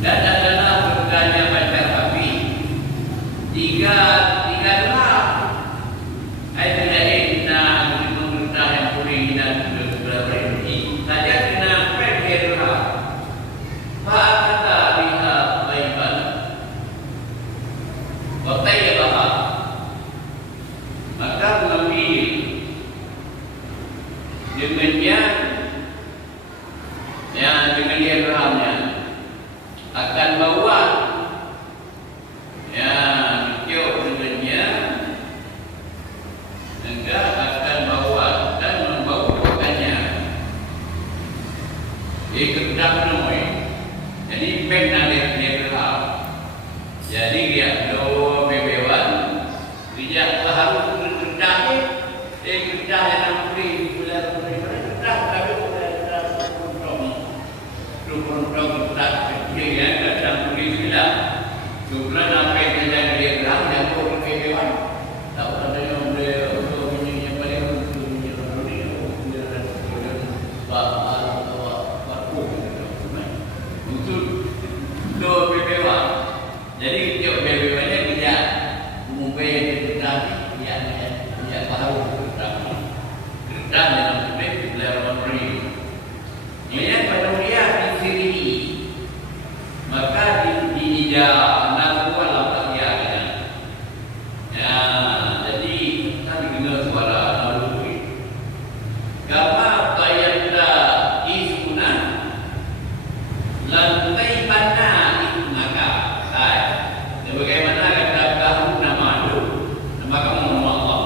dan adalah berkanya pacar api tiga dolar. Saya tidak ingin memerintah yang kuning dan berhenti saja kena pergi dolar. Pak kata liha baikkan waktu ia bahas maka mengambil demikian yang dengan dirhamnya akan bawa ya tiup dengannya enggak akan bawa dan membawakannya ikut namoi. Jadi pengalir dirham. Jadi dia do bebewan dia harus kerja kerja yang free bulan kerja tapi Rukun tak dia datang pergi bilang jumlah apa yang terjadi di Iran yang turun ke dewan tak ada yang boleh untuk yang paling untuk untuk dua bebewan. Jadi tiap bebewannya dia mungkin kita dia tahu kerja dalam dalam beri. Ini pada dia maka di dia nak buat apa dia kan ya. Jadi kita dengar suara lalu gapa bayar kita isuna lantai mana itu maka saya bagaimana kata kamu nama itu nama kamu nama Allah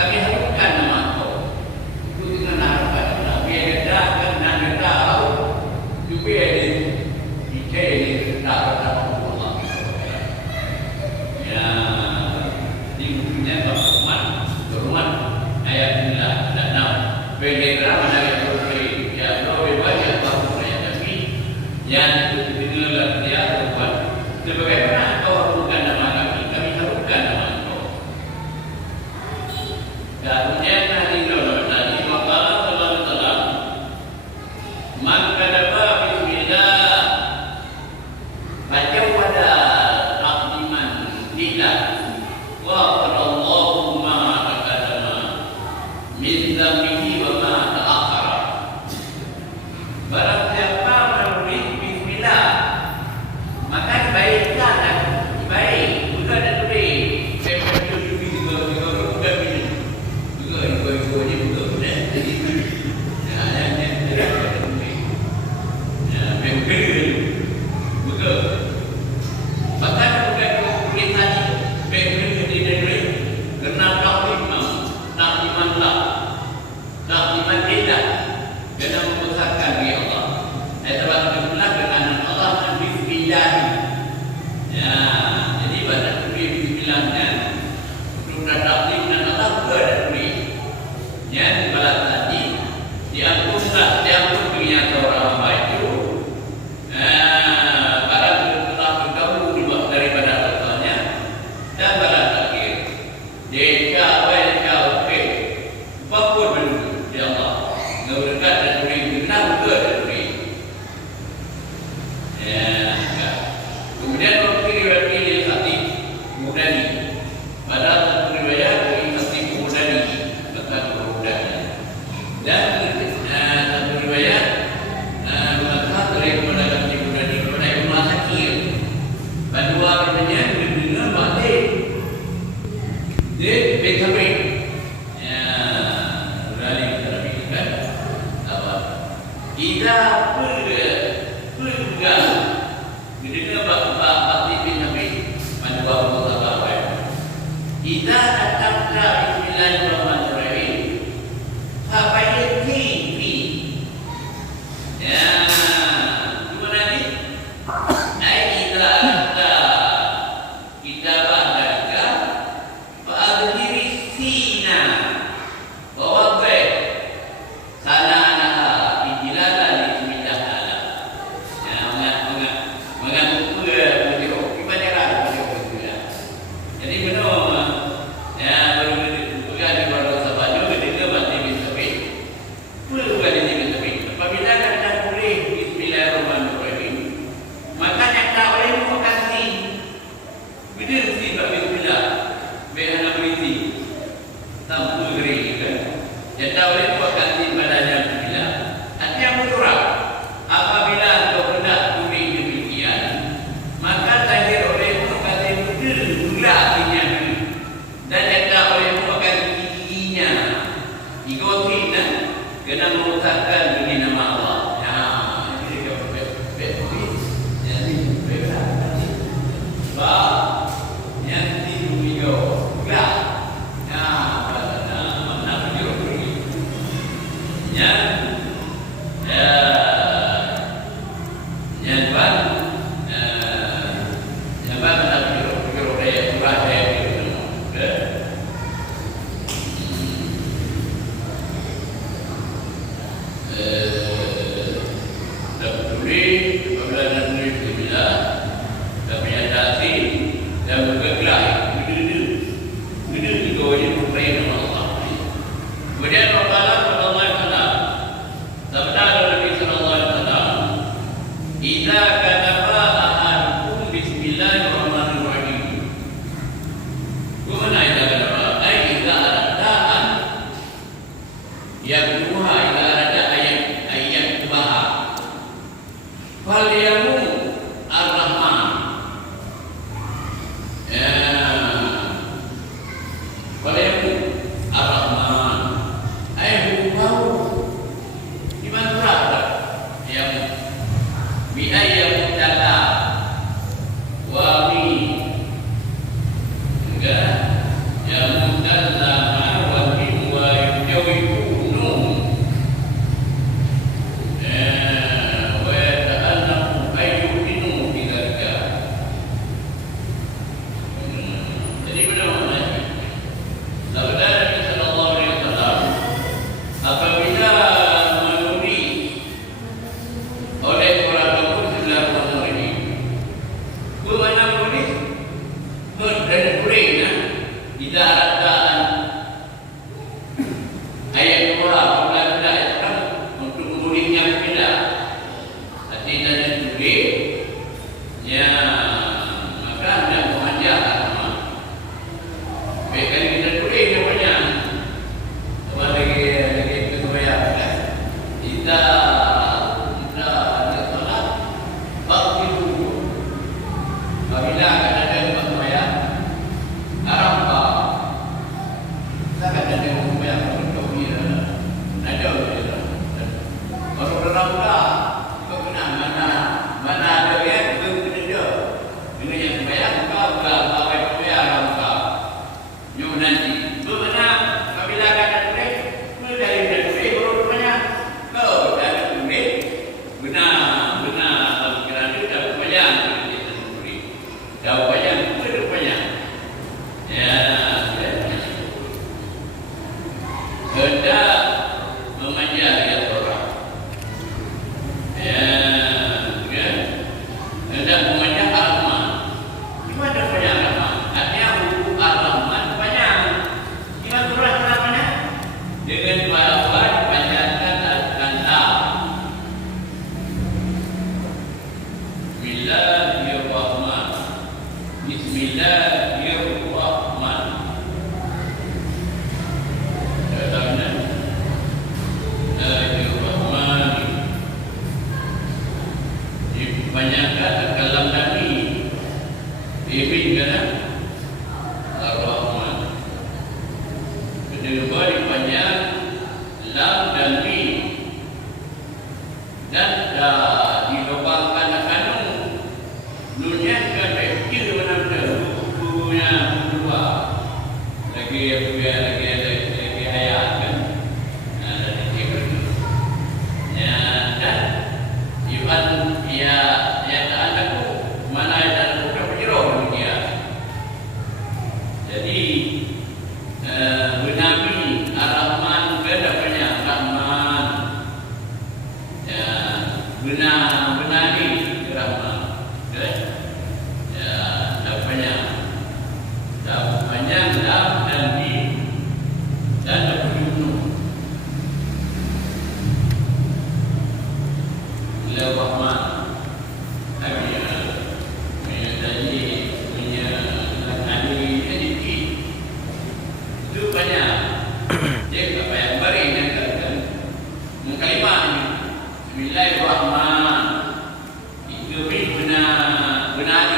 kami haruskan nama itu itu dengan harapan tapi ada kan nak tahu juga ini tak Allah. Ya, ini berhormat ayat inilah dan nam bendera dari Tuhan. Ya, lebih banyak tahu saya tapi yang dengar dia buat sebagaimana kau haruskan nama kami haruskan nama kau. Kemudian hari lalu tadi maka telah maka dapat baca pada takdiman tidak wa Allahumma taqaddama min dzambihi wa ma ta'akhkhara. Barang siapa menulis bismillah maka baiklah Bismillahirrahmanirrahim. Dalamnya Bismillahirrahmanirrahim. Dipanjangkan kalam tadi. Ibn kena Ar-Rahman. Kedua dipanjang lam dan mim. Dan dilubangkan kandung nunnya kan fikir benar-benar bukunya kedua lagi hayat kan dari fikir ya dan iban ya tak ada mana ada bukan penjero dia jadi Nabi Ar-Rahman kedapatnya Rahman ya benar ni Rahman panjang lam dan mim dan berpenuh Rahman tadi punya tadi sedikit itu banyak dia tak payah beri yang kata kalimah ini Bismillahirrahman itu benar ni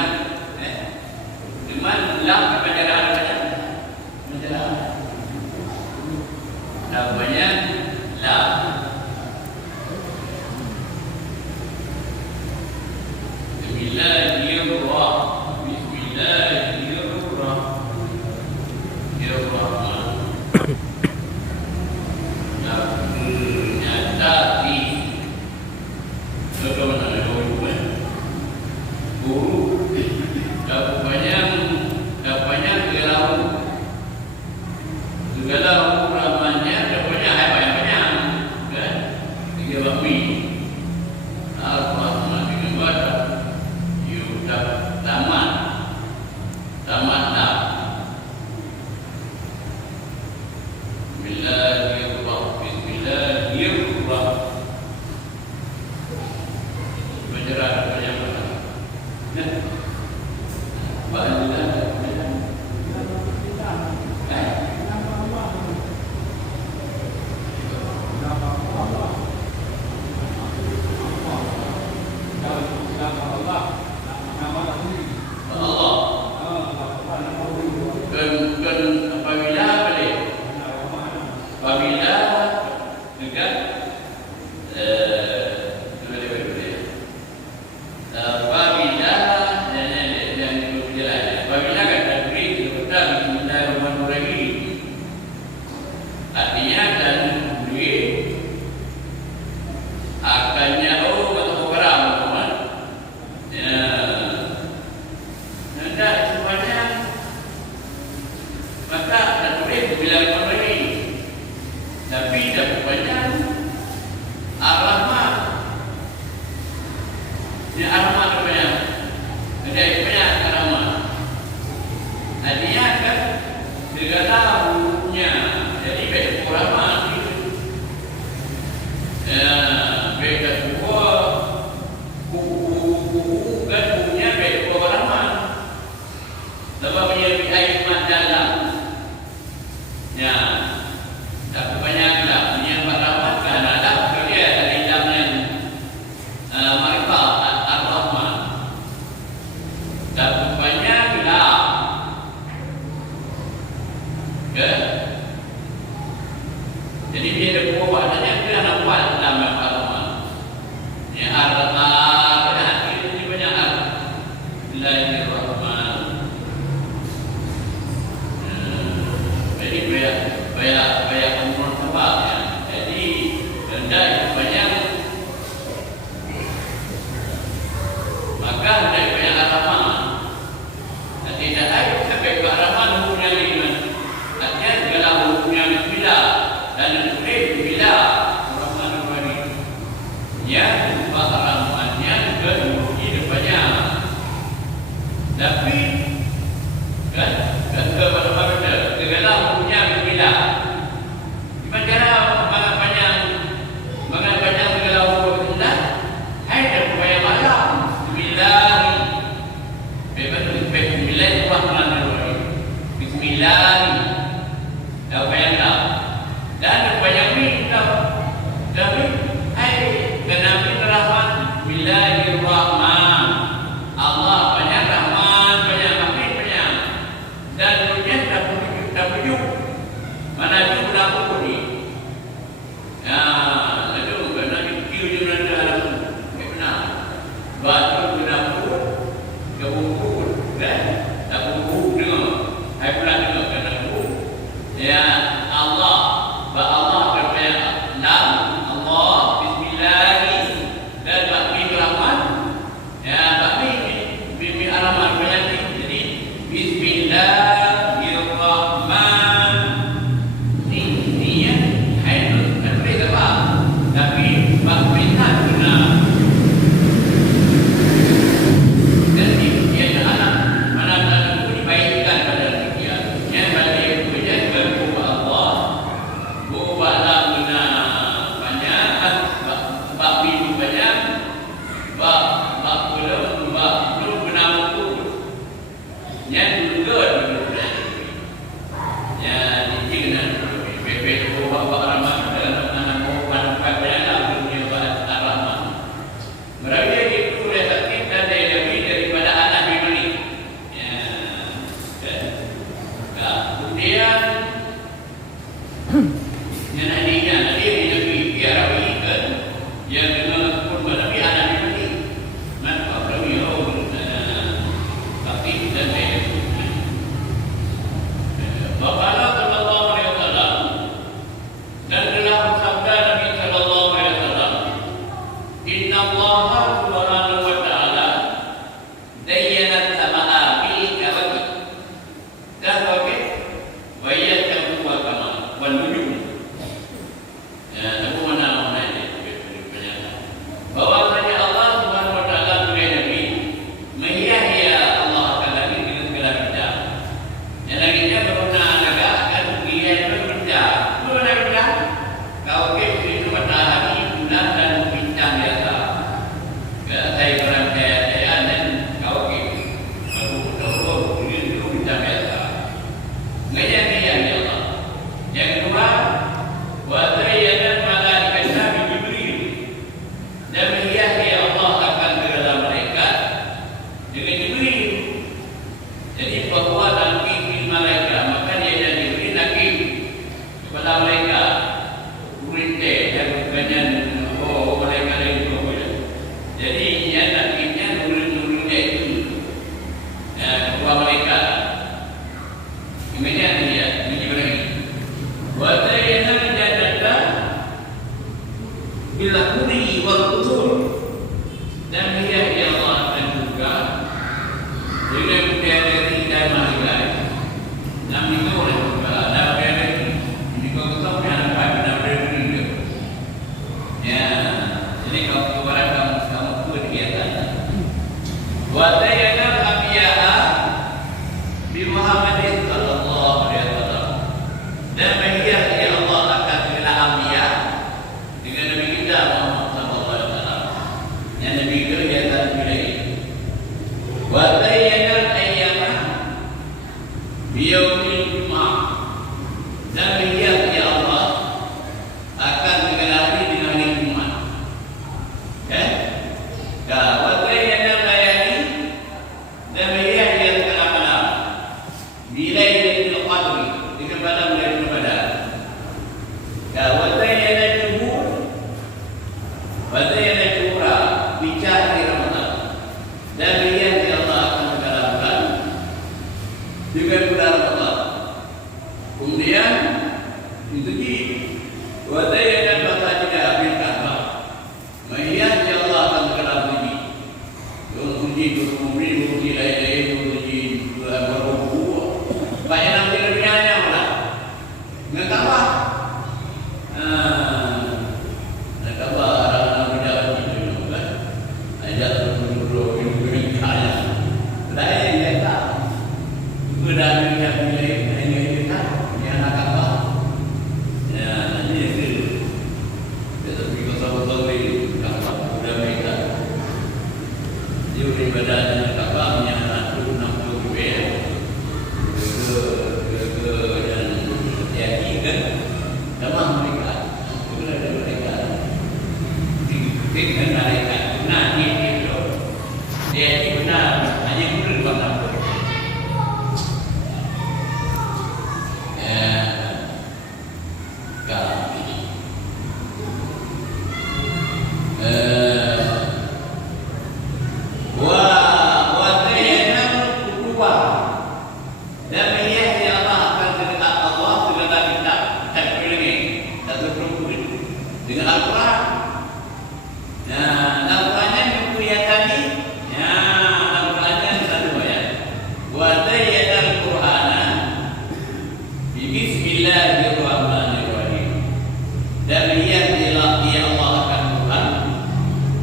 cuman lam kepada namanya la Bismillahirrahmanirrahim. Dayanat sama api kawaki. Dah kawaki. Wayat kamu kama wanujum. Ya, aku mana ini pernyataan. Bahwasanya Allah Subhanahu wa taala sebagai nabi menyihya Allah akan lagi dengan segala benda. Yang lainnya berguna naga akan dia berbeda. Berguna benda. Kawaki itu matahari, bulan dan bintang biasa. Saya orang saya dan kawaki. Aku itu bintang biasa. Menyihya Allah. Yang kedua, wa zayyana malaikata bi Jibril. Dan menyihya Allah akan kepada malaikat dengan Jibril. Jadi bahwa nanti malaikat maka dia dan Jibril nanti kepada malaikat. Berita dan bukannya malaikat itu boleh. Jadi dia nantinya nurul-nurulnya itu kepada malaikat. Kemudian dia Jibril. Wa zayyana jannata bil huri wal qusur. Dan menyihya Allah dan juga dengan budaya dan malaikat. Namun itu oleh ada budaya ini kau tahu yang apa benar-benar itu. Ya, jadi kalau kebarang kamu kegiatan. Wa zayyana al-anbiya'a bi Muhammadin sallallahu alaihi wasallam. Dan menyihya Allah akan segala anbiya dengan Nabi kita Muhammad sallallahu alaihi wasallam. Yang Nabi itu dia akan pilih. Wa zayyana al-ayyama bi yaumil jum'ah. Dan menyihya Allah akan segala hari dengan hari Jumat. Wa zayyana al-layali dan menyihya segala malam bi lailatul qadri dengan malam Lailatul Qadar. Wa zayyana al-shuhur wa zayyana al-shura bi syahri Ramadan. Dan menyihya Allah akan segala bulan dengan bulan Ramadan. Kemudian itu di wa zayyana al-masajid bil Ka'bah. Menyihya Allah akan segala puji. Puji berkumpul di lain-lain puji berbuah. Banyak nanti lebihnya mana? Dengan Ka'bah. Ka'bah orang berjalan itu kan. Ajak dulu kaya. Lain dia tak. Berada yang lain tak. Yang nak Ka'bah. Ya, ini itu. Tetapi kalau betul Ka'bah sudah mereka. Dia beribadah dengan Ka'bah yang 60 ribu. Dan jadi kan sama mereka itu ada mereka dengan mereka benar itu dia benar hanya benar banget kami wa zayyana al-qur'an dan menyihya Allah akan dekat Allah segala kitab dan lagi satu rukun dengan Al-Quran. Nah, Al-Qurannya buku yang tadi. Ya, Al-Qurannya satu ayat. Wa zayyana al-Qur'ana bi bismillahirrahmanirrahim. Dan menyihya Allah akan Quran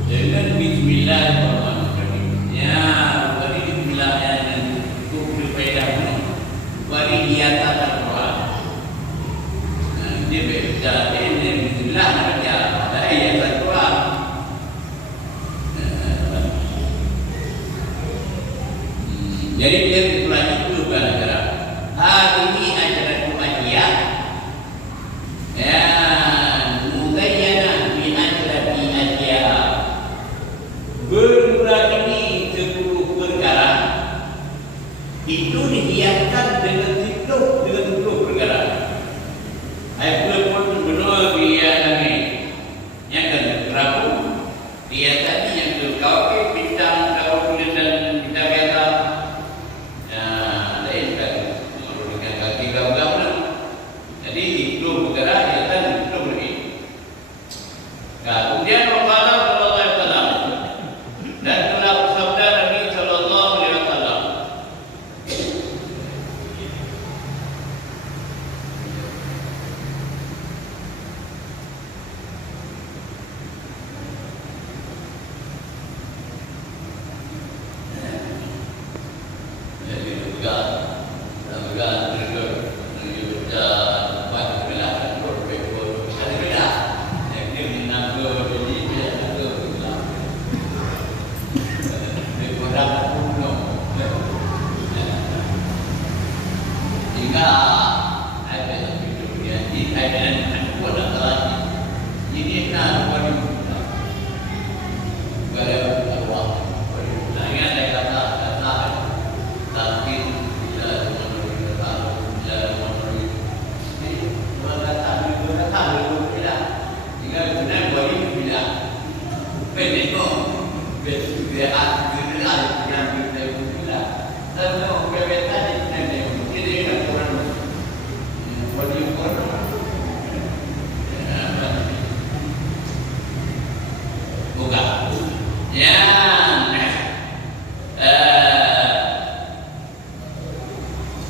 dengan bismillahirrahmanirrahim. Ya, bagi bismillahnya dan kubur faedahnya. Bagi dia Al-Quran. Dia beda. Dia bismillah dia ada ayat Al-Quran. Jadi dia Al-Quran itu gara-gara hari ini ajaran Muhammadiyah. Ya, muzayyana bi ajrati ajya. Bermula ini 10 perkara itu dihiaskan dengan 10 perkara. Ayat pun benar dia lagi. Yang kedua, dia tadi yang kau bintang kau kulit dan bintang biasa. Lain kan menurunkan kaki kau gambar. Jadi itu perkara dia tadi itu beri. Kemudian Allah sallallahu alaihi wasallam dan telah bersabda Nabi sallallahu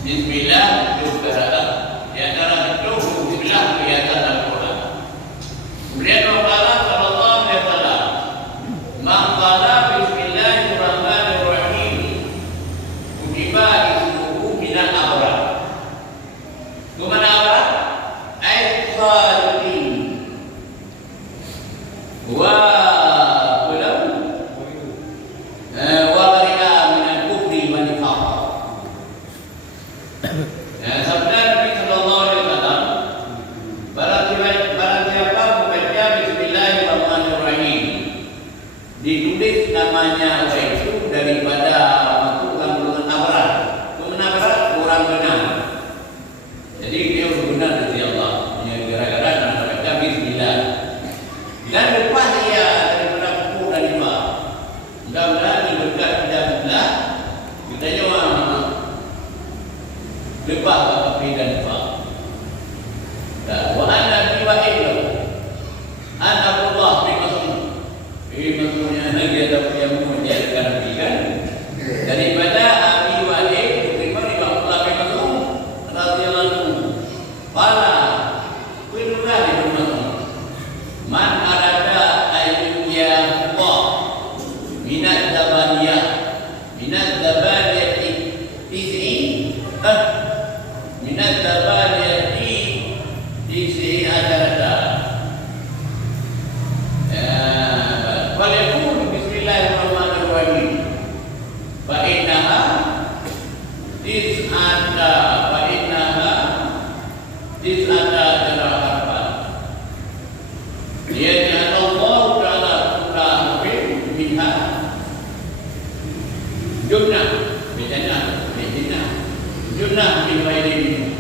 Bismillah itu berharap di antara itu Bismillah kelihatan Al-Quran. Kemudian Allah sallallahu alaihi wasallam maqala Bismillahirrahmanirrahim kutiba ismuhu minal abrar. Kemana abrar? Al-Sadiqin wa ditulis namanya itu daripada orang golongan abrar. Golongan abrar orang benar. Jadi dia benar dari Allah. Yang gara-gara namanya Bismillah. Dan lepas dia daripada pukul dan lima. Mudah-mudahan di dekat Bismillah kita nyawa lepas api dan lima. Wa anna biwa'idhu an Abdullah bin Mas'ud. Ini maksudnya lagi ada yang menjadikan Nabi kan daripada Abi Walid diterima di Abdullah bin Mas'ud radhiyallahu anhu. Fala kulluha di Mas'ud. Man arada ayyuya Allah minat zabaniyah tis'i minat zabaniyah tis'i adarada. Walaupun Bismillahirrahmanirrahim fa'innaha tis'ata harfan. Dia Allah Ta'ala Ta'ala minha jumlah jumlah min bainin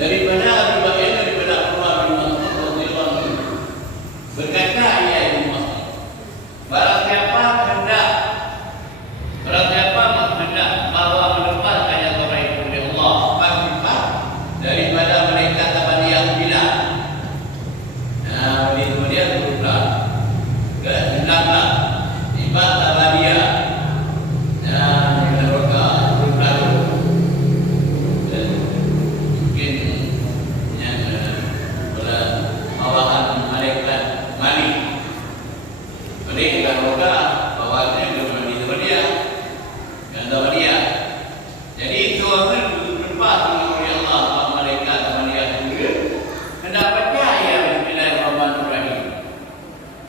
daripada Allah bin Mas'ud radhiyallahu anhu berkata ia Ibnu Mas'ud, barang siapa hendak bahwa melepaskan yang terbaik oleh Allah maka daripada mereka tabaniyah bila kemudian berubah ke hendaklah ibadah tabaniyah dan mereka berubah dan mungkin yang bawahan malaikat mari mereka roga bahwa dia bermandi dia dan dia. Jadi itu akan berlepas oleh Allah malaikat malaikat juga hendak baca ayat Bismillahirrahmanirrahim.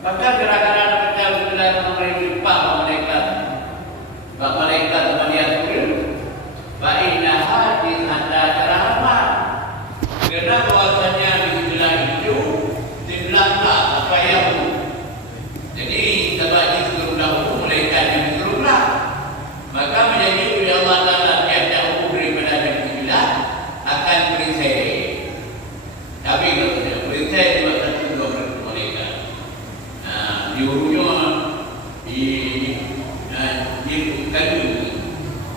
Maka gara-gara baca Bismillahirrahmanirrahim lepas malaikat malaikat juga fa inna hadis anda rahmat. Kerana bahwasanya Bismillah itu dimulai apa yang jadi sebab disuruh dahulu malaikat yang disuruhlah maka menjadi oleh Allah Ta'ala tiap jauh daripada Bismillah akan berisai. Tapi katanya berisai dua satu dua malaikat. Di hujung di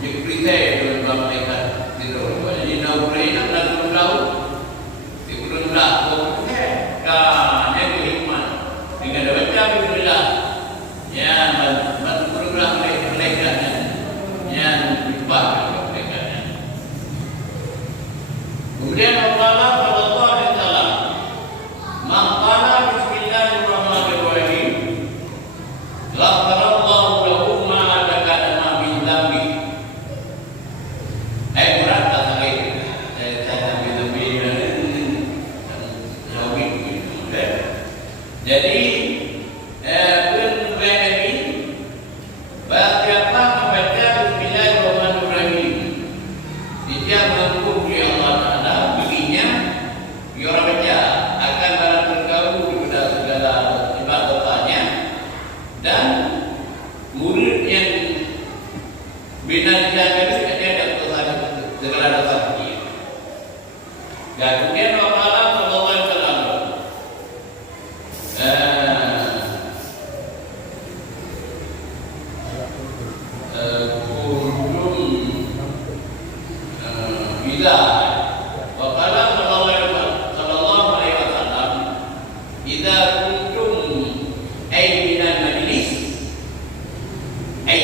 berisai dua malaikat jadi nak berisai nak tahu dikuranglah kan yang hikmah dengan baca Bismillah yang berkuranglah malaikat yang berubah malaikat. Kemudian Allah sallallahu alaihi wasallam maqala Bismillahirrahmanirrahim ghafarallahu lahu ma taqaddama min dhanbi. Berat tak sakit saya dhanbi jadi siapa membaca Bismillahirrahmanirrahim dia mengaku di Allah Ta'ala begininya dia orang baca akan barang tergabung kepada segala ibadatnya dan murid yang benar dijaga itu dia dapat segala dosa dia. Dan kemudian Allah sallallahu alaihi wasallam bila waqala sallallahu alaihi wasallam idza kuntum ay minal majlis ay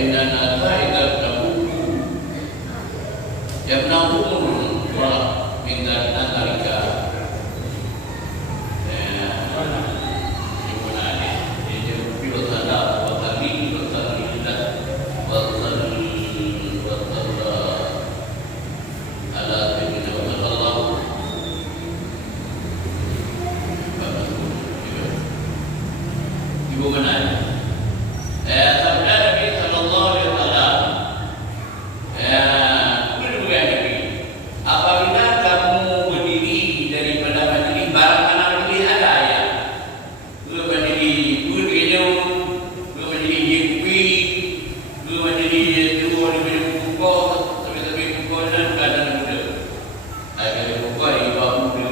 indana sa'idat nabuku yabnahumun wa mingat antarika Ibu benar. Sabda Nabi sallallahu alaihi wasallam. Kemudian Nabi, apabila kamu berdiri daripada majlis barang mana majlis ada ya. Dua majlis berdiri, dua majlis jempi, dua majlis dua majlis buku, tapi buku dan kadang muda. Ada buku ibu muda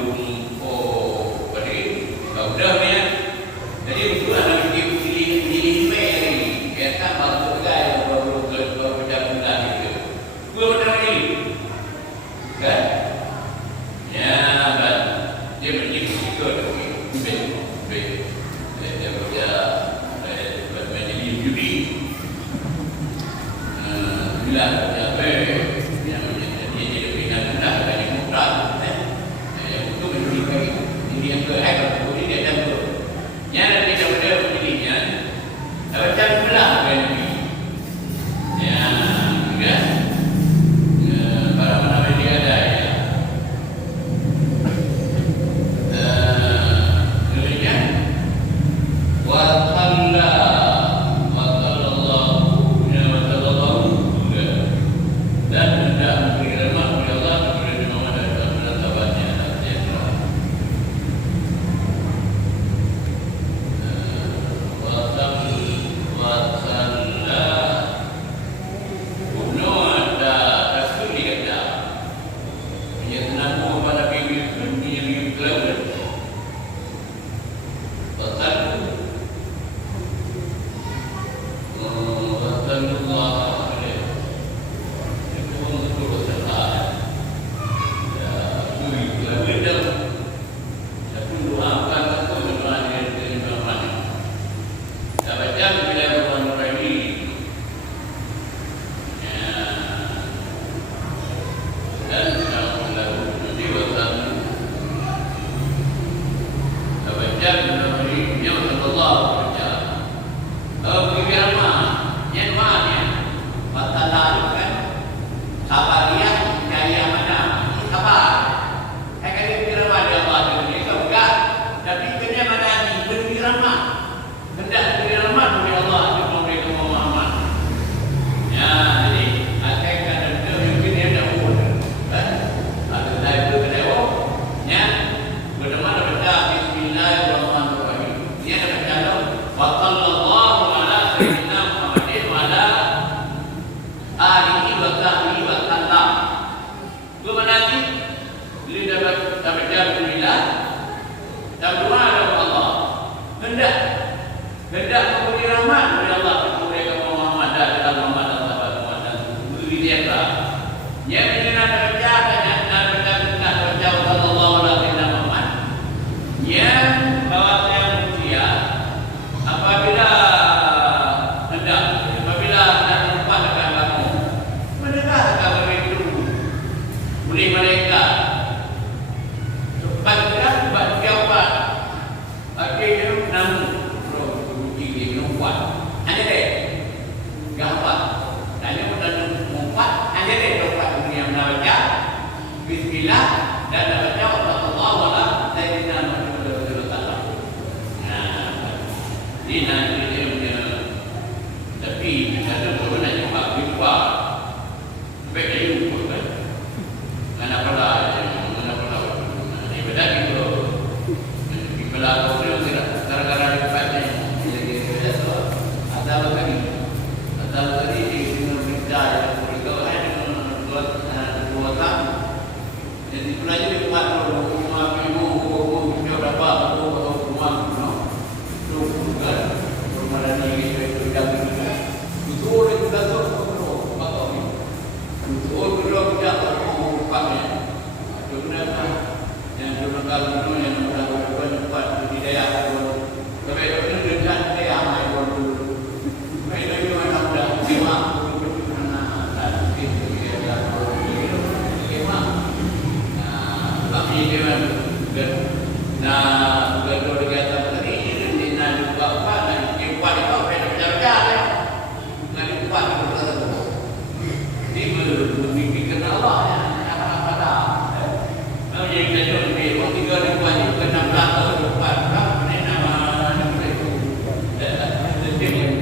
pada sabda ni. Jadi itu adalah kan? Ya, kan? Dia menjadi juga dia bekerja menjadi juri. Bila yang menjadi pimpinan mudah dari mudah, itu menjadi ini yang kehebat. Ini dia dah yang nanti dia menjadinya. Macam belah kan? Ya, kan?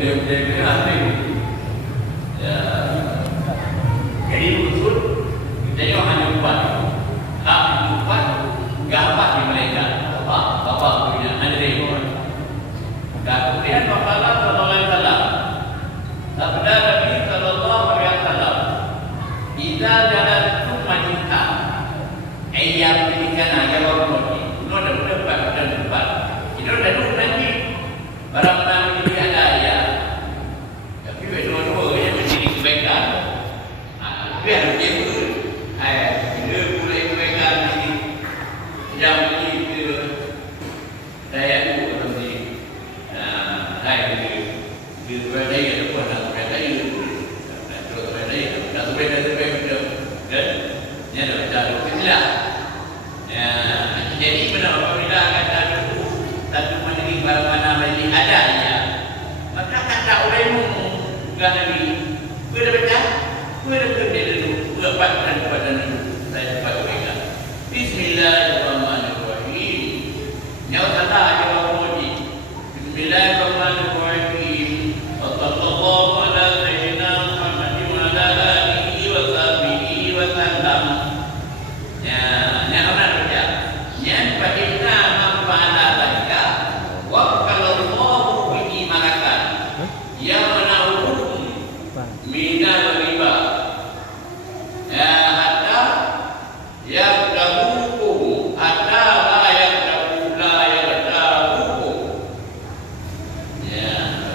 dia apa ini? Ya, jadi usul kita hanya empat, gambar di mereka, apa punya ada rekod. Kemudian Rasulullah Sallallahu Alaihi Wasallam, sabda Nabi Sallallahu Alaihi Wasallam, "Idza jalatum majita, ayam dikana jawab roti, no ada depan, itu ada dua nanti, barang nama ini ada ya, tapi dua-dua ini menjadi kebaikan, biar begitu, ini boleh kebaikan ini, jam ini ke daya itu nanti. Di berada itu pun nak berada itu, terus berada itu, nak berada betul, dan ni ada cara kecil. Jadi benar apabila kata itu satu menjadi barang mana lagi adanya, maka kata olehmu bukan lagi berbeda, dulu, berpatkan kepada saya cepat mereka. Bismillahirrahmanirrahim. Nyawa kata jawab wajib. Bismillahirrahmanirrahim. Sallallahu ala sayyidina Muhammad wa ala alihi wa sahbihi wa sallam. Ya, apa namanya? Yang pada manfaat mereka wa kallallahu bihi malakan. Ya mana'ukum minal riba. Ya hatta yaqrabukum hatta la yaqrabu la yaqrabukum. Ya.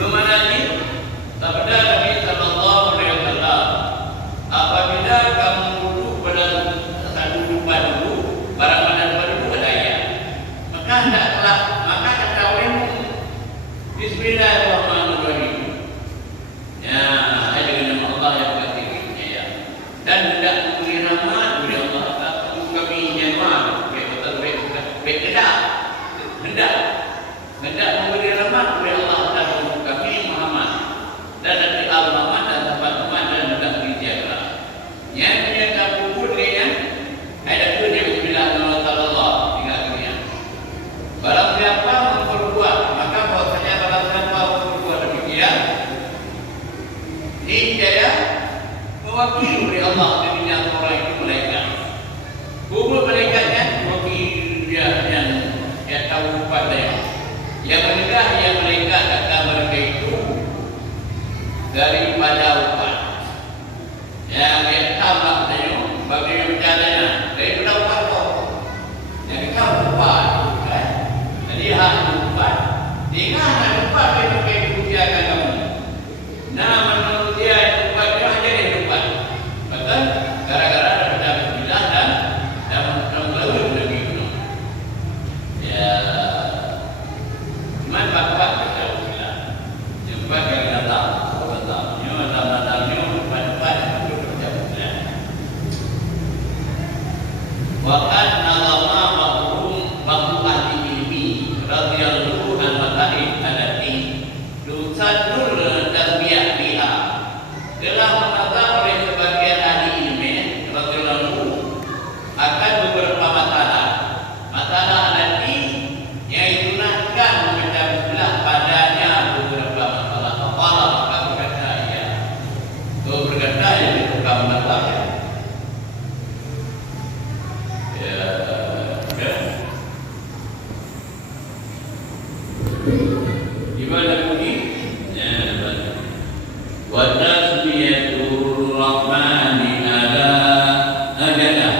Bermaknanya sabda Nabi Sallallahu Alaihi Wasallam, apabila kamu duduk pada satu tempat dulu, barang mana dulu ada ya, maka hendaklah maka kata olehmu Bismillahirrahmanirrahim. Ya, ada nama Allah yang berkati ya. Dan hendak memberi rahmat kepada Allah atas kami yang maha hendak memberi rahmat kepada Allah atas kami Muhammad dan Nabi Muhammad dan sahabat-sahabat dan hendak berjaga. Yang punya kabur dengan ada punya Bismillahirrahmanirrahim tinggal dunia. Barang siapa memperbuat maka bahwasanya barang siapa memperbuat demikian niscaya mewakili oleh Allah dirinya orang itu malaikat. Kubur malaikatnya mewakili dia yang tahu padanya. Yang menegah yang malaikat kata mereka itu daripada upan. Yang tambah tanya bagaimana caranya daripada upan kau. Yang kita upan, kan? Jadi hak upan, dengan hak upan mereka itu akan kamu. Nah, manusia yang upan dia jadi upan. Betul? Gara-gara ada bismillah dan melalui begitu. Ya. Man bapak kita bilang, jumpa kali datang, datangnya depan itu berjaya. Waqad nazama ba'du ahli ilmi radhiyallahu an mata'id alati lusadul tarbiyah biha. Telah menazam oleh sebagian ahli ilmi radhiyallahu akan beberapa masalah alati yaitu nakkan membaca bismillah padanya beberapa masalah. Kepala maka berkata ya. Itu berkata yang dibuka masalah ya. Gimana bunyi? Ya, wa tasmiyatur rahmani ala ajala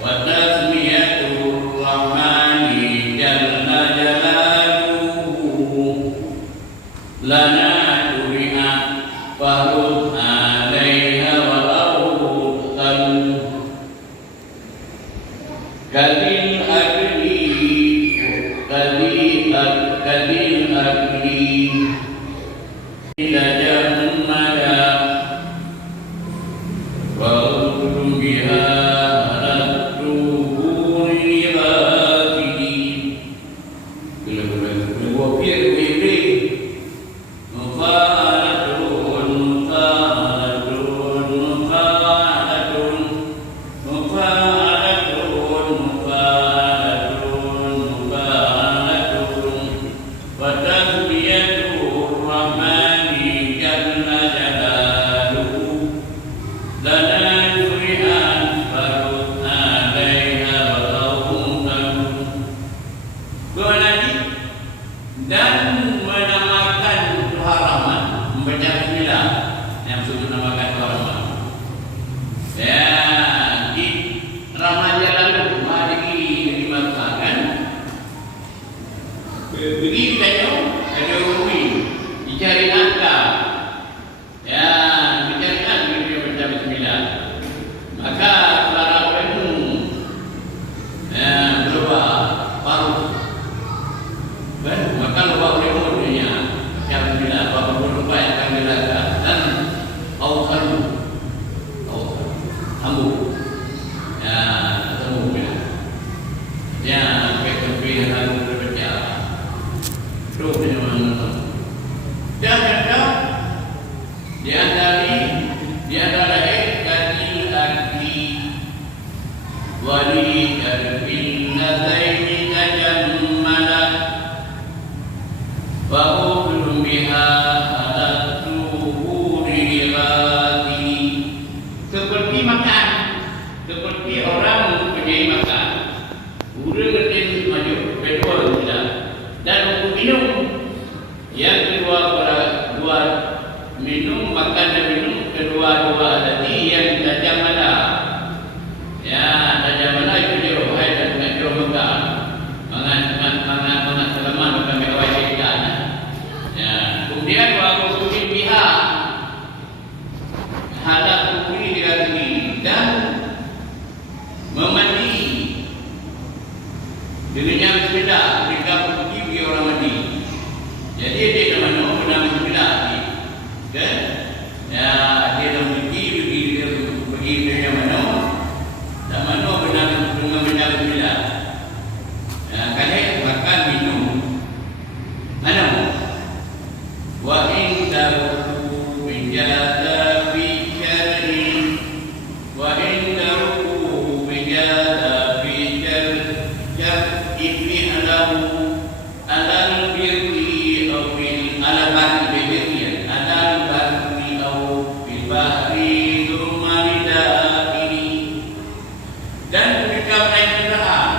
wa tasmiyatur rahmani jalla jalaluhu lana turi'a farud alaiha wa arudhan kalil agli ila jammala wa udum biha al-tuhuri rafidi bila wafir wibri mufa'alatun wa yadur rahmani jalla jalaluhu lana yuri'an farud alaiha wa berlari dan menamakan haraman, membaca bismillah yang maksud menamakan haraman. Ya, di Ramadan lalu mari dimakan. Pergi tanya ada rumi dicari nafkah. Ya, dicari nafkah dia baca bismillah. Maka para penuh berubah baru. Maka lupa oleh dunia yang bila apa berubah yang akan dilakukan dan awkalu ambu ya temu ya ketempian lalu berbicara itu memang dan di antara dari arti wali darbil nadaini tajammala wa belum biha al-tuhuri ghadi seperti makan, seperti orang pergi makan udah ngerti maju kedua tidak dan untuk minum yang kedua dua minum makan dan minum kedua tadi yang tajam mana ya tajam mana itu dia rohai dan dia makan mangan selamat kami awal ikan. Ya, kemudian waktu suci pihak hadap tubuh diganti dan memandi dengan bismillah mereka pergi orang mandi. Jadi dia nama benar bismillah, kan? Ya, dia nama pergi dari mana? Dan mana benar bismillah. Ya, kalau makan minum mana? Wa indahu bijada fi syarri wa indahu bijada fi syarri alahu alal birri aw bil alabati birri alal barri aw bil bahri durmalida ini dan ketika naik kendaraan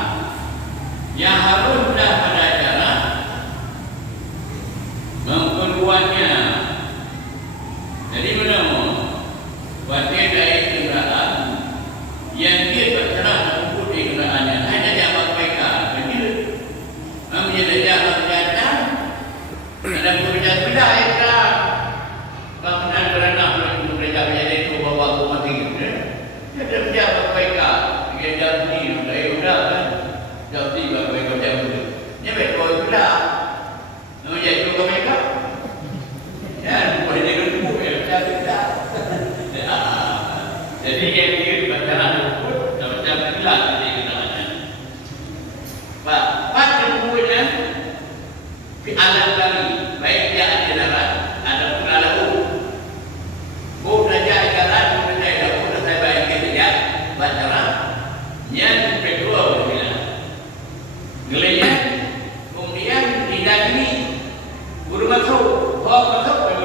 yang haruslah pada cara memperkuatnya. Jadi menemu wadah dari kenderaan yang dia berserah untuk di kenderaannya hanya jawab mereka. Jadi namanya jawab jatah ada pekerjaan beda mereka. Kemudian berenang untuk mereka menjadi itu bawa aku mati. Dia jawab mereka. Dia jawab ni, udah kan. Jawab ni baru mereka jawab itu. Dia betul sudah. Namanya itu mereka. Ya, boleh jadi buku ya, tidak. Jadi yang dia baca buku, baca bilang jadi kenangan. Pak, baca bukunya di alam kali, baik dia ada darat, ada pun ada buku. Buku saja darat, buku saja buku saya baik kita ya, baca lah. Yang kedua bilang, geliat, kemudian tidak ini, guru masuk, masuk.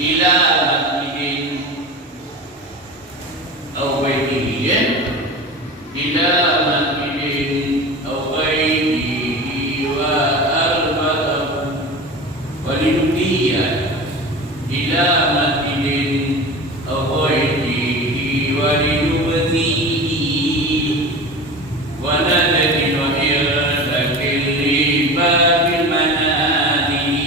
Ila masjidin aw baitihin ila masjidin aw baitihi wa al-batab walidiyah ila masjidin aw baitihi walidiyah wa nadakin wa irdakin libabil manadi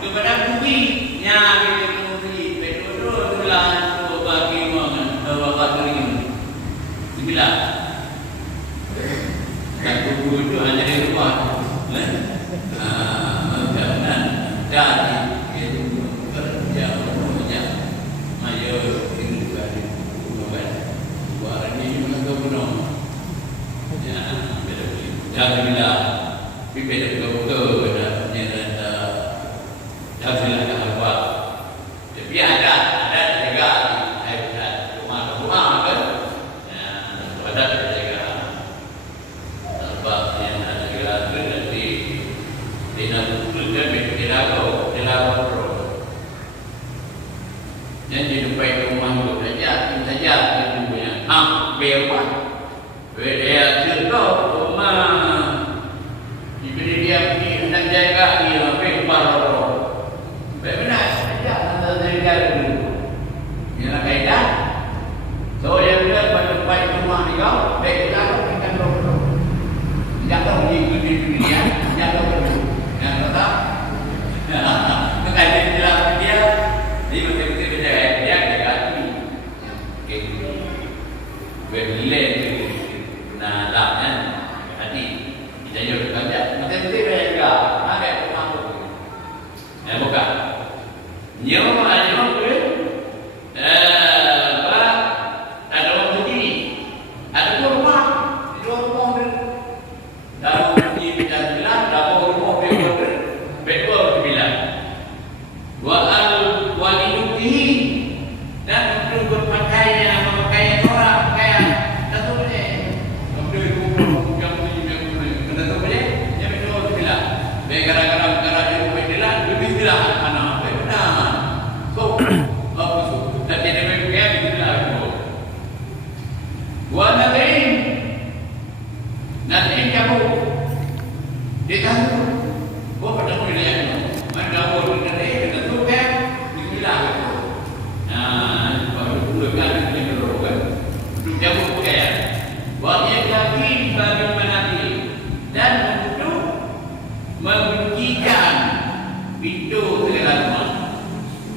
kepada bumi yang kita betul tulan tu bagi mana bawa ini bila tak buku itu hanya di rumah jangan jadi itu kerja punya mayo ini bagi buat ini mana penuh ya beda jangan bila beda betul Alhamdulillah apa? Jadi ada juga rumah kan? Ya, ada juga mengikuti dunia yang perlu. Yang tetap. Maka dia bilang dia, dia betul-betul dia jaga ini. Berilai nah lah kan. Tadi kita jauh banyak. Betul-betul dia jaga. Ada rumah tu. Ya bukan. Nyawa tu. Ada orang berdiri. Ada dua rumah. Dua rumah dalam di bidang bilang, dalam rumah bedua bilang. Waliduhi dan untuk berpakaian orang pakaian tentu boleh. Kemudian yang tentu boleh. Yang bedua bilang. Gara-gara perkara di rumah bilang lebih bilang anak benar. So, tapi dia berpikir bilang itu. Nanti kamu dia tahu. Oh pada mulanya itu. Mana orang nanti tentu kan dibilang itu. Nah, baru bukan ini berobat. Untuk jamu pakaian. Wa yakin bagi menanti dan untuk membuktikan pintu segala rumah.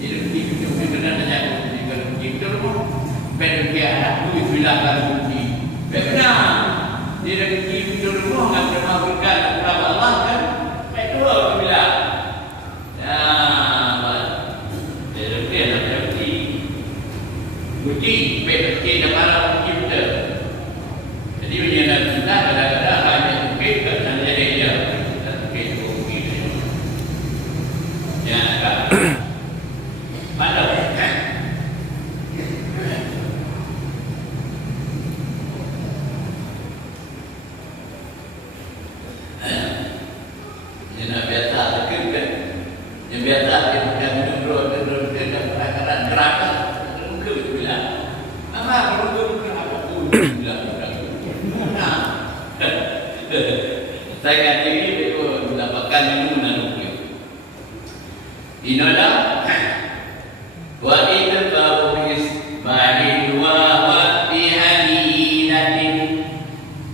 Jadi pintu benar saja jika pintu rumah berbeda duit bilangan bukti. Benar. Dia pintu rumah nak termabukan kepada Allah kan. Kedua bilang. Ya, dia lebih nak bukti. Bukti dalam kita. Jadi dia nak kita kadang-kadang hanya bukti dan jadi dia. Bukti. Ya, kan. Pada saya kata ini betul mendapatkan ilmu dan ilmu. Inilah wa idbaru isba'il wa fi halinatin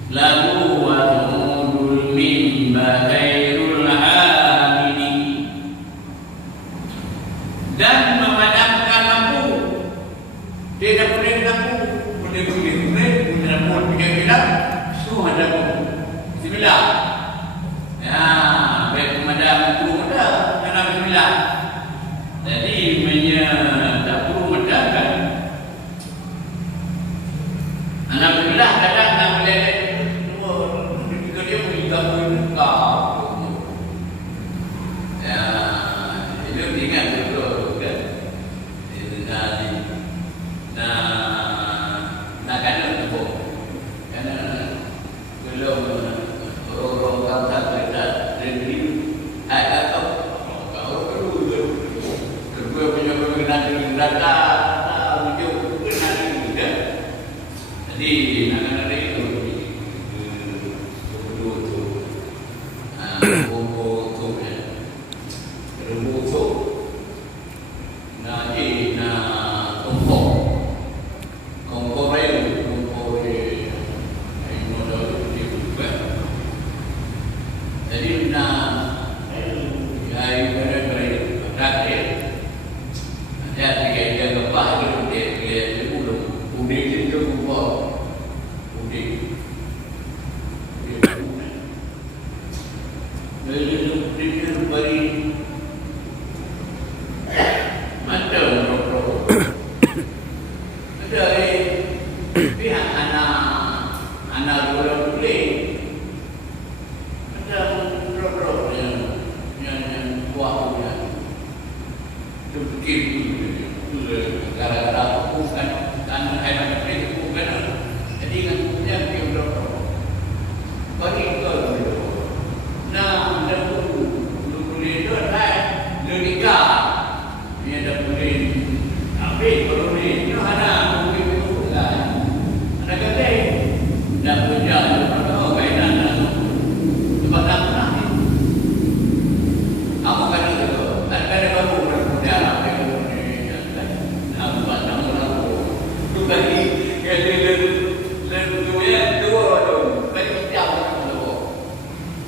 lahu wa nurul mimma khairul hamili dan memadamkan lampu. Tidak boleh lampu, boleh lampu punya bilang semua ada lampu. Bismillah. Ya, baik pemadam guru muda karena bismillah. Jadi tak perlu memadamkan. Anak bismillah kadang nak melihat jika dia meninggal buka. Ya, itu ingat betul kan. Nak kena tu. Karena belum orang tak berada di atau kalau kedua punya pengenalan data wujud pengenalan juga. Jadi nak itu Jadi kan dia berapa? Bagi kau. Nah,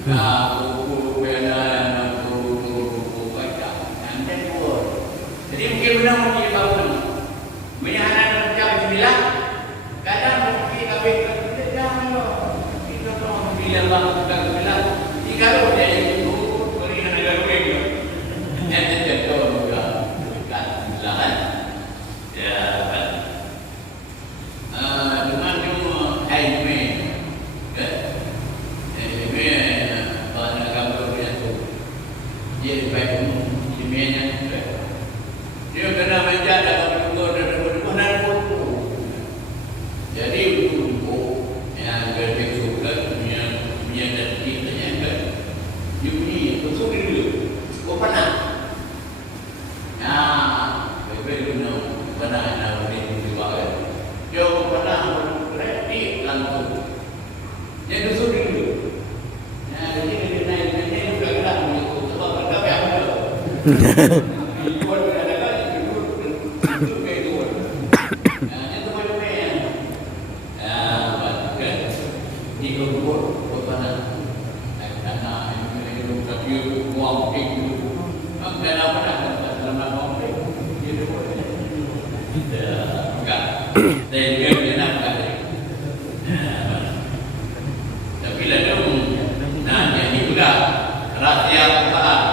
Buku benar, buku baca, nanti pun. Jadi mungkin benar mungkin tahu nama. Banyak anak macam bismillah, kadang mungkin kabeh jangan loh. Kita tahu bila bang bismillah, jika lo dia itu beri anak gawe dia. Nanti jatuh juga, kan? Silakan. Ya, kan. Cuma ilmu, kan? Dia baik ilmiahnya dia kena menjaga betul dan betul dan betul. Jadi betul yang kerja sudah punya dan kita yang kan ini betul dulu. Kau pernah? Betul pernah nak beri juga. Dia pernah berarti langsung. Yang betul dulu. Jadi ini juga kita Iwan berada itu itu itu macam ni. Kan? Di keluar mana? Karena ini tapi uang itu kan apa nak dalam uang itu dia boleh. Enggak. Dia nak kata. Tapi lalu jadi juga rahasia perusahaan.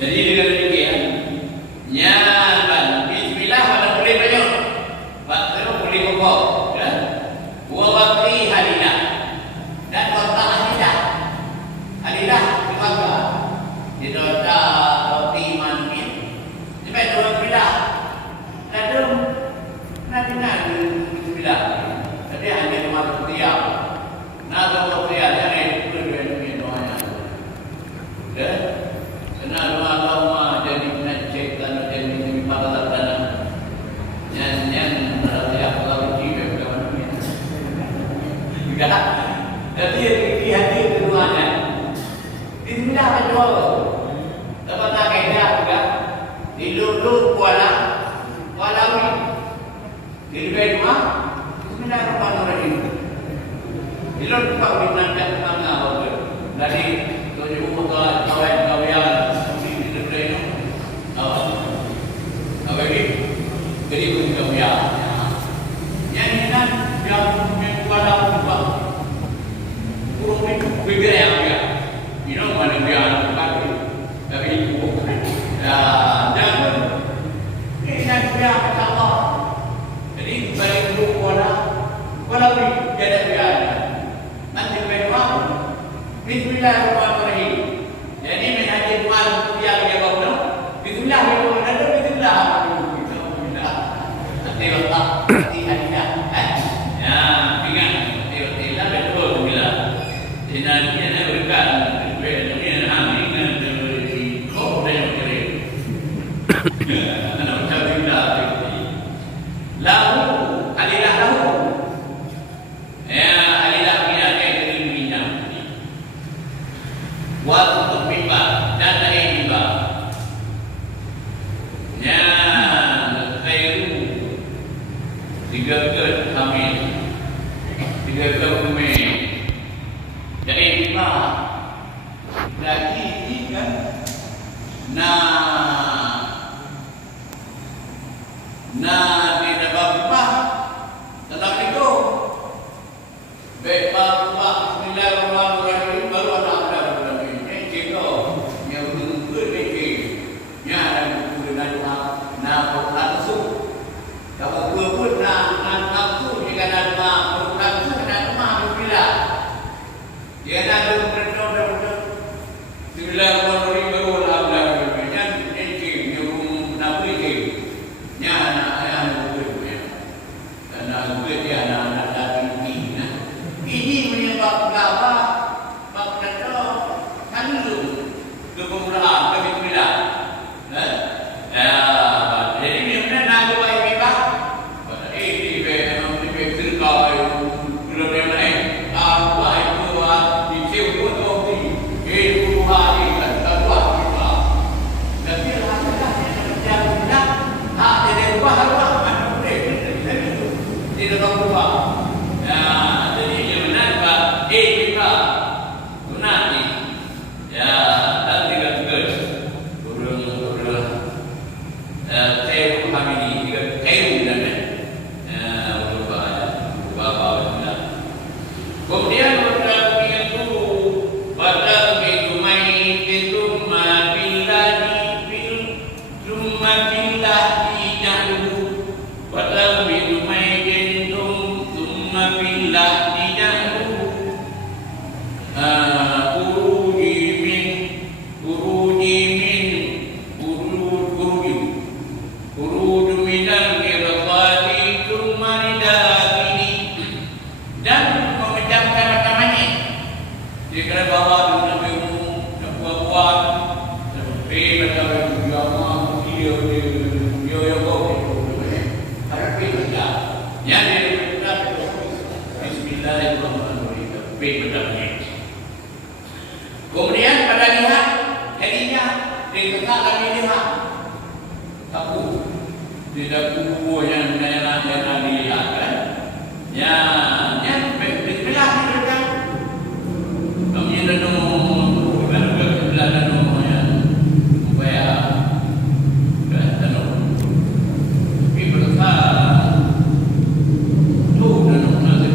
Jadi dengan demikian, nyaman bismillah pada boleh banyak. Waktu boleh pokok, ya. Wa waqti halilah dan kota halilah. Halilah keluarga. Di dota roti manis. Sampai dua bismillah. Lalu nanti bismillah. Jadi hanya cuma tiap. Nah, kalau tiap yang itu doanya. Ya. Kenal agama jadi ngecek dan jadi masalah tanah. Yang rakyat lalu juga kawan ini. Juga. Jadi hati keduanya. Tidak menjual. Dapat tak kaya juga. Dilulu kuala kualawi. Di rumah. Bismillahirrahmanirrahim. Dilulu kau dimandat mana waktu dari tujuh muka kawan-kawan. Jadi begitu ya. Yang ini yang kuala kubah. Kurung itu bibir yang dia. Ini mana dia bukan. Tapi itu dan ini yang dia kata. Jadi balik dulu kuala bibir dia. Nanti berdoa. Bismillahirrahmanirrahim. Jadi menhaji mal yang dia bawa. Bismillahirrahmanirrahim. Letak di hadiah, ya, ingat, tidak betul bila, jadi ini berikan, ini hanya di kau dan kiri, anda macam tidak, lalu, hadiah lalu, ya, hadiah punya kayak minyak, waktu pipa dan lain pipa, ya. Tiga ke hamil, tiga ke hamil, Baik, Bismillahirrahmanirrahim. Baru ada dalam ini. Jika yang berfikir, yang ada dengan nafsu. Kalau pun nafsu jika ada nafsu kena Bismillah. Dia ada berdoa. Bismillahirrahmanirrahim. Baru ada yang ini yang nafsu. Yang anak karena dia anak ini menyebabkan apa? Makna kandung kepemuraan kebimbangan. Jadi mana nak buat ini pak? Ini memang terkait belum yang lain. Apa itu di situ tu di buah ini tak buat kita. Tapi ada yang tidak ada buah mana boleh tidak buah. Kita nanti ya nanti kan urus saya kami ini juga kayu dan ubah. Kemudian pada minggu mai itu mabiladi jahulu pada minggu mai itu mabiladi jahulu Dikira bahawa dunia ilmu dan buat-buat seperti macam agama dia yang kau harap kita yang dia Bismillahirrahmanirrahim berbeda. Kemudian pada lihat jadinya ditetapkan lihat tahu tidak kubu yang dilihat kan yang berbeda kami ada nombor ada nombor yang supaya ada nombor tapi berasa tu dan nombor nanti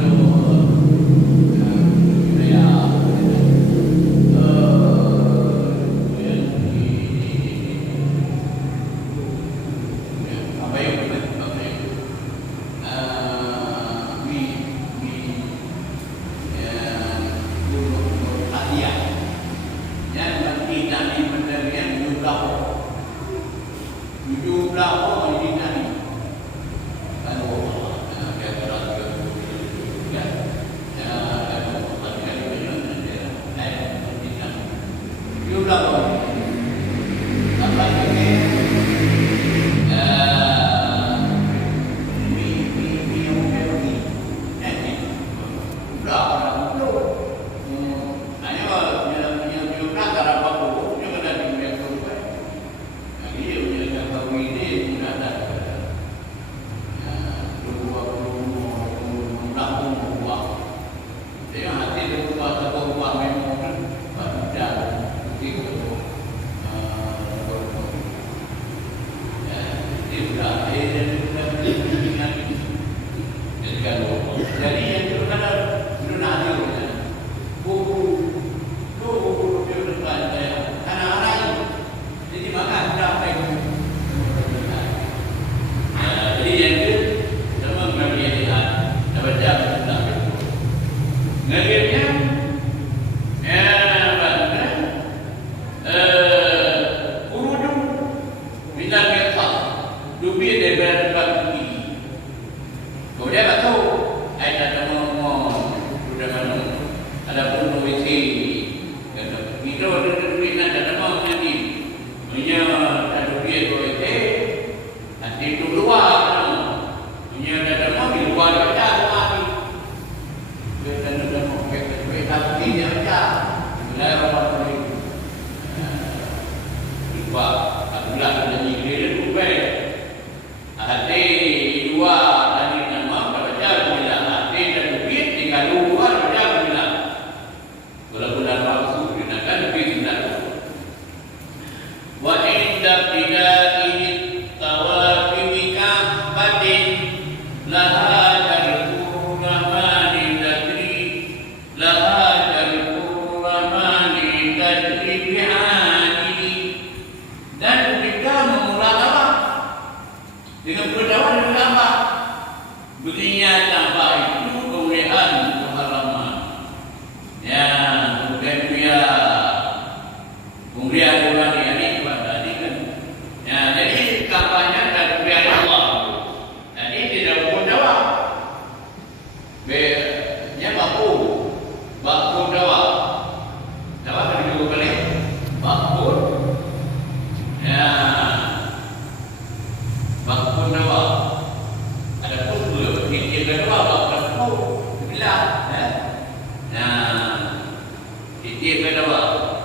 Titip ke dawak.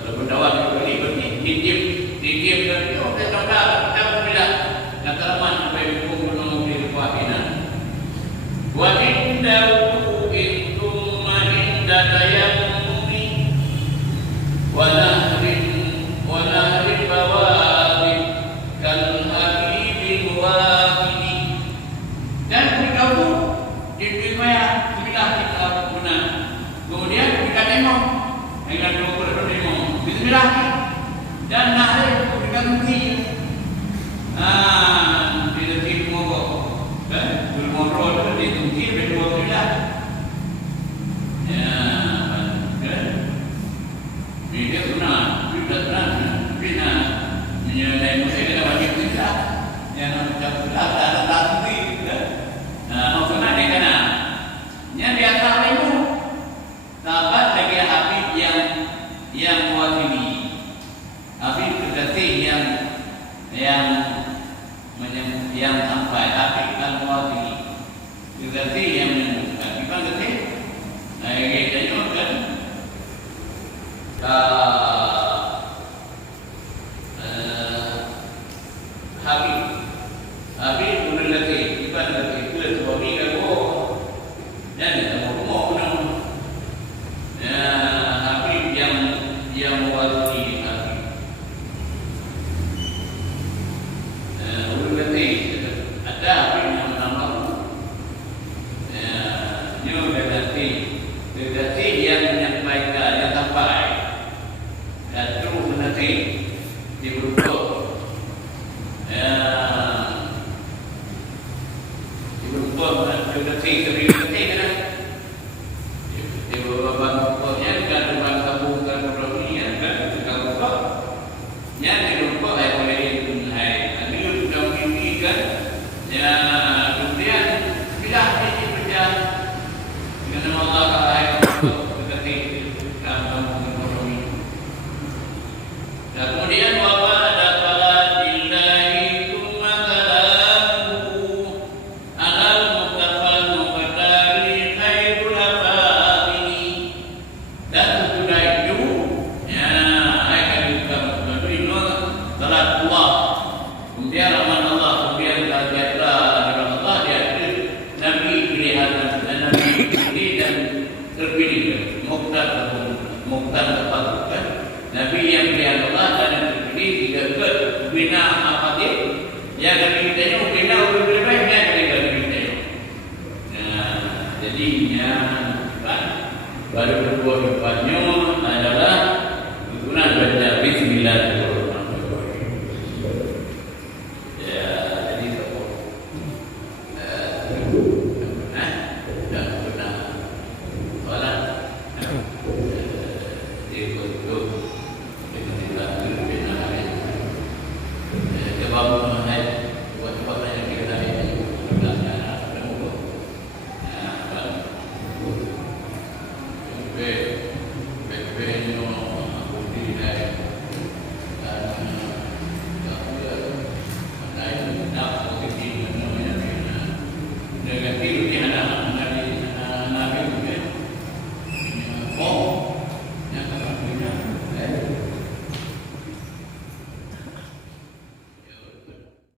Kalau berdawak berni, titip ke dia, dia tak bila. Nak teraman sampai hukum gunung di Kuapinan. Wa indahu intum inda tayamumi wa nahrin bawabid kal habibi muwafidi. Dan beritahu di dunia bila kita guna. Kemudian kita tengok dengan dua berdemo. Bismillah. Dan nahrin kita mesti. Bila tipu mogok. Kan? Bermodal di tunti berdua bila. Ya, kan? Ini guna, bina menyelesaikan masalah wajib kita. Yang macam tak tunti, kan? Maksudnya ni kan? Yang di atas itu dapat lagi Habib yang mewakili. Habib kekasih yang sampai Habib al-Mewakili. Kekasih yang menyebutkan. Kita kekasih. Kita nyatakan Habib boleh lagi. Kita lagi. Kita suami lagu. Dan kita mau pun. Habib yang mewakili Habib. Ada Habib yang menambah. Kekasih yang menyampaikan yang sampai. Dan terus menanti diberukut. Kekasih kan? Di beberapa pokoknya kan depan kampung kan dunia kan juga pokok. Yang dirupuk ayat oleh ayat. Ini sudah mimpi kan? Ya kemudian bila ini berjalan dengan Allah ayat kekasih kampung ekonomi. Dan kemudian Nabi yang pilihan Allah dan terpilih tiga ke bina apa dia yang kami tanya bina lebih baik dan kami tanya. Jadinya kan baru kedua depannya